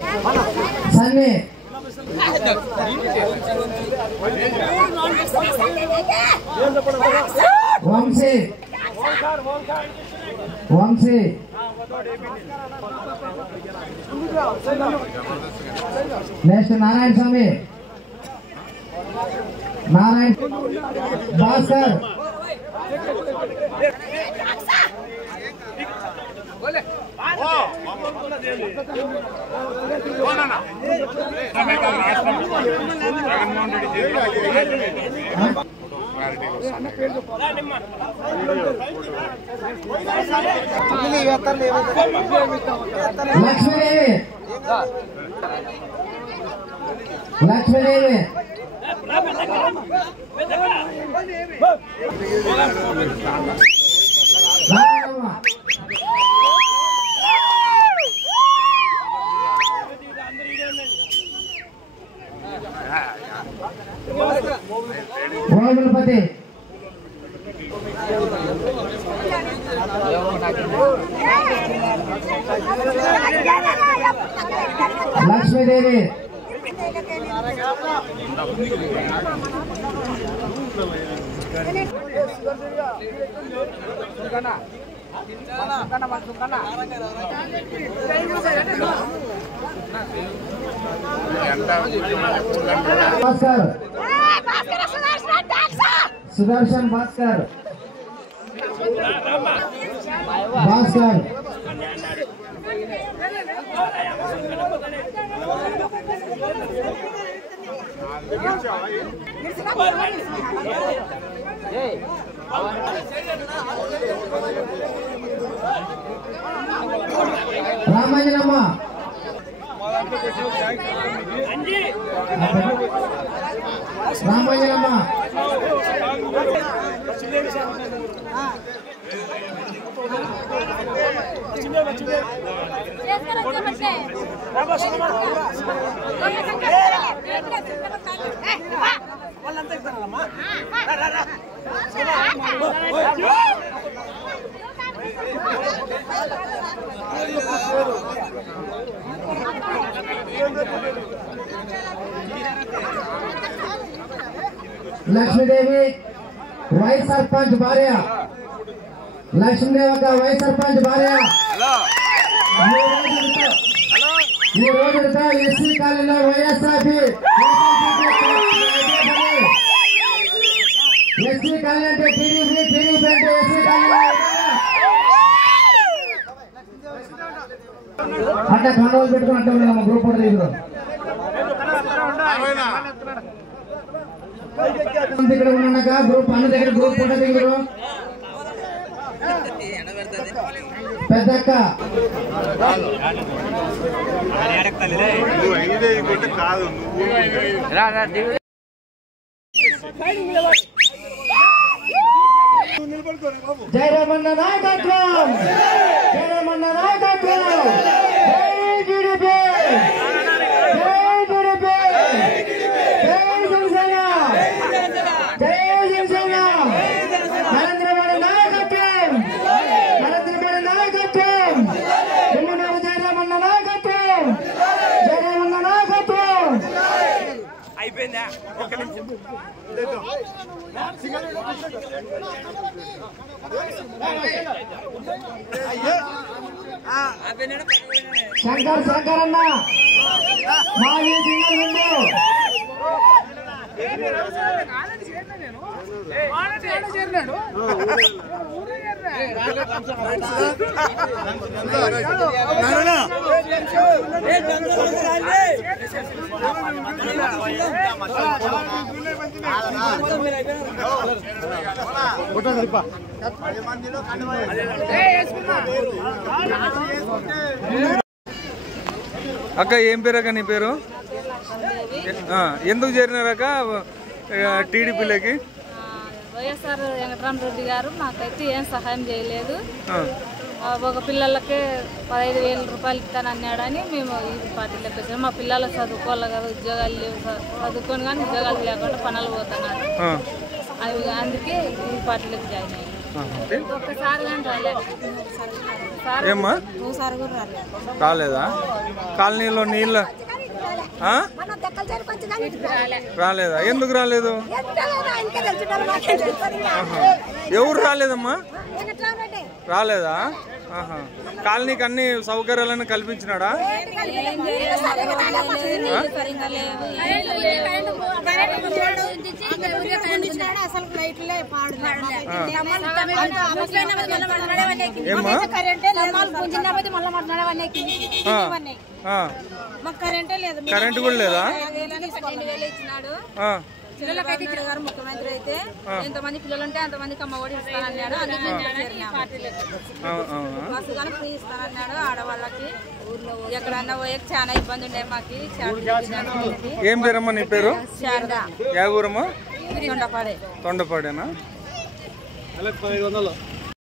Sunny Vamsi Vamsi next Narayana స్వామి Narayana Bhaskar Lakshmidevi Lakshmidevi రోగులపతి Lakshmidevi Bhaskar Sudarshan Bhaskar Bhaskar Ramanjanamma Ramanjanamma Lakshmidevi vice sarpanch భార్య Lakshmidevi vice sarpanch భార్య ఈ రోజుతో ఎస్సీ కాలనీలో వైఎస్ఆర్పీ ఎస్సీ కాలనీ అంటే టీడీపీ టీడీపీ అంటే ఎస్సీ కాలనీ అంటే కండవాళ్ళు పెట్టుకున్నట్టు మా గ్రూప్ ఫోటో తీసుకురా ఇక్కడ ఉన్నాక గ్రూప్ అన్న దగ్గర గ్రూప్ ఫోటో దిగురు పెద్దక్క జయరామన్న నాయకత్వం జయరామన్న నాయకత్వం జై టీడీపీ జై టీడీపీ జై జనసేన జై జనసేన నరేంద్ర మోడీ నాయకత్వం నరేంద్ర మోడీ నాయకత్వం నిమ్మనవ జయరామన్న నాయకత్వం జయరామన్న నాయకత్వం అయిపోయిందా శంకర్ శంకర్ అన్న మా ముందు అక్క ఏం పేరు అక్క నీ పేరు ఎందుకు చేరినారక్క టీడీపీలోకి వైఎస్ఆర్ వెంకటరామరెడ్డి గారు మాకైతే ఏం సహాయం చేయలేదు ఒక పిల్లలకే 15,000 రూపాయలు ఇస్తానన్నాడని మేము ఈ పార్టీలోకి వచ్చాము మా పిల్లలు చదువుకోవాలి కదా ఉద్యోగాలు లేవు చదువుకొని కానీ ఉద్యోగాలు లేకుండా పనులు పోతున్నారు అవి అందుకే ఈ పార్టీలోకి జాయిన్ అయ్యాము ఒక్కసారి కానీ రాలేదు. ఏమ్మా రాలేదా? కాలనీలో నీళ్ళు రాలేదా? ఎందుకు రాలేదు? ఎవరు రాలేదమ్మా? రాలేదా? కాలనీకి అన్ని సౌకర్యాలను కల్పించినాడా? కరెంట్ కూడా లేదా? పిల్లలకైతే గారు ముఖ్యమంత్రి అయితే ఎంతమంది పిల్లలు ఉంటే అంతమందికి అమ్మఒడి ఇస్తానన్నాడు. బస్సు కానీ ఫ్రీ ఇస్తానన్నాడు ఆడవాళ్ళకి. ఎక్కడన్నా పోయే చాలా ఇబ్బంది ఉండే మాకు. ఏం పేరమ్మా నీ పేరు? శారదా. ఏ ఊరమ్మా? తొండపాడే. తొండపాడేనా?